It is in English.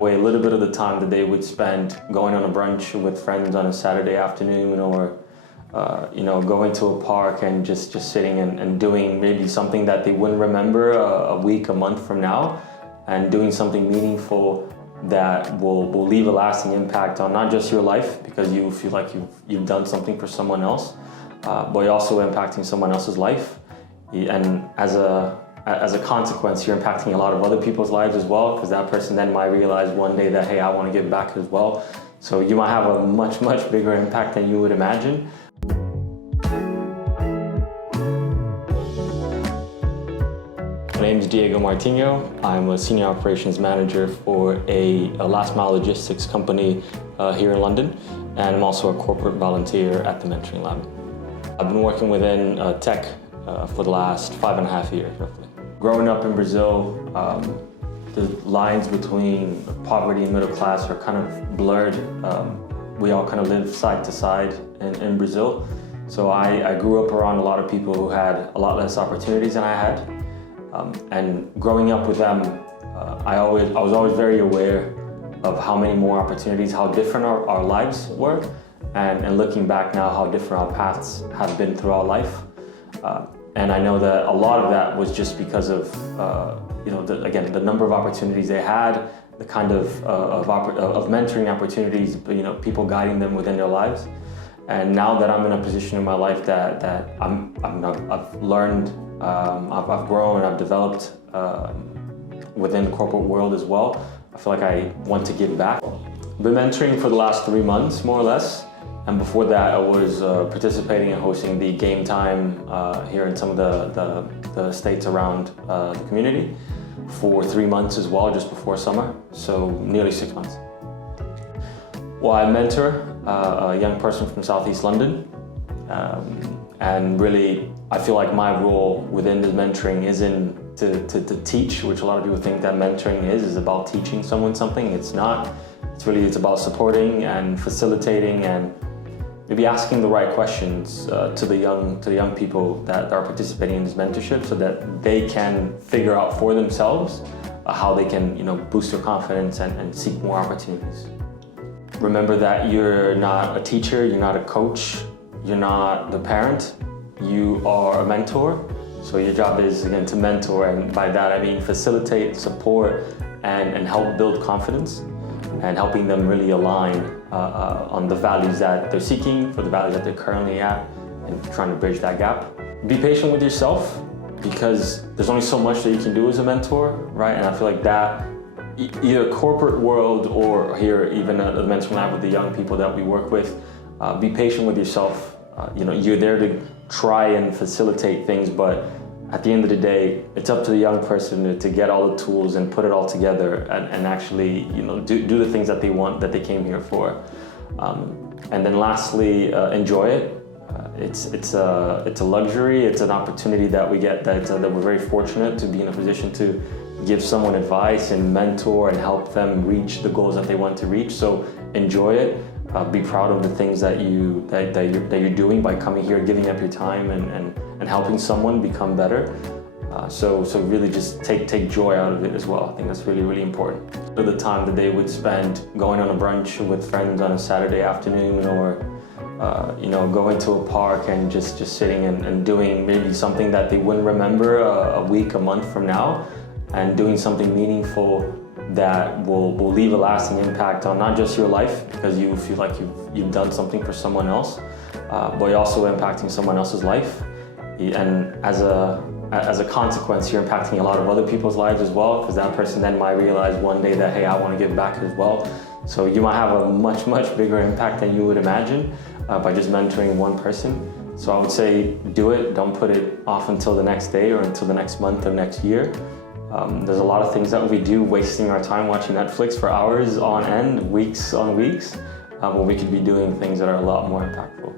A little bit of the time that they would spend going on a brunch with friends on a Saturday afternoon, or going to a park and just sitting and doing maybe something that they wouldn't remember a week, a month from now, and doing something meaningful that will leave a lasting impact on not just your life, because you feel like you've done something for someone else, but also impacting someone else's life. And as a consequence, you're impacting a lot of other people's lives as well, because that person then might realize one day that, hey, I want to give back as well. So you might have a much, much bigger impact than you would imagine. My name is Diego Martinho. I'm a senior operations manager for a last mile logistics company here in London, and I'm also a corporate volunteer at the Mentoring Lab. I've been working within tech for the last 5.5 years, roughly. Growing up in Brazil, the lines between poverty and middle class are kind of blurred. We all kind of live side to side in Brazil. So I grew up around a lot of people who had a lot less opportunities than I had. And growing up with them, I was always very aware of how many more opportunities, how different our lives were, and looking back now, how different our paths have been throughout life. And I know that a lot of that was just because of, again, the number of opportunities they had, the kind of mentoring opportunities, people guiding them within their lives. And now that I'm in a position in my life that I've learned, I've grown, I've developed within the corporate world as well, I feel like I want to give back. I've been mentoring for the last 3 months, more or less. And before that, I was participating and hosting the game time here in some of the states around the community for 3 months as well, just before summer, so nearly 6 months. Well, I mentor a young person from Southeast London, and really, I feel like my role within the mentoring isn't to teach, which a lot of people think that mentoring is about teaching someone something. It's not. It's about supporting and facilitating and maybe asking the right questions to the young people that are participating in this mentorship, so that they can figure out for themselves how they can boost their confidence and seek more opportunities. Remember that you're not a teacher, you're not a coach, you're not the parent, you are a mentor. So your job is, again, to mentor, and by that I mean facilitate, support, and help build confidence, and helping them really align on the values that they're seeking, for the values that they're currently at, and trying to bridge that gap. Be patient with yourself, because there's only so much that you can do as a mentor, right? And I feel like that, either corporate world or here, even at the Mentoring Lab with the young people that we work with, be patient with yourself. You're there to try and facilitate things, but at the end of the day, it's up to the young person to get all the tools and put it all together and actually, do the things that they want, that they came here for. And then lastly, enjoy it. It's a luxury. It's an opportunity that we get that we're very fortunate to be in a position to give someone advice and mentor and help them reach the goals that they want to reach. So enjoy it. Be proud of the things that you're doing by coming here, giving up your time and helping someone become better. So really just take joy out of it as well. I think that's really, really important. The time that they would spend going on a brunch with friends on a Saturday afternoon, or going to a park and just sitting and doing maybe something that they wouldn't remember a week, a month from now, and doing something meaningful that will leave a lasting impact on not just your life, because you feel like you've done something for someone else, but also impacting someone else's life. And as a consequence, you're impacting a lot of other people's lives as well, because that person then might realize one day that, hey, I want to give back as well. So you might have a much, much bigger impact than you would imagine by just mentoring one person. So I would say do it. Don't put it off until the next day or until the next month or next year. There's a lot of things that we do, wasting our time watching Netflix for hours on end, weeks on weeks, when we could be doing things that are a lot more impactful.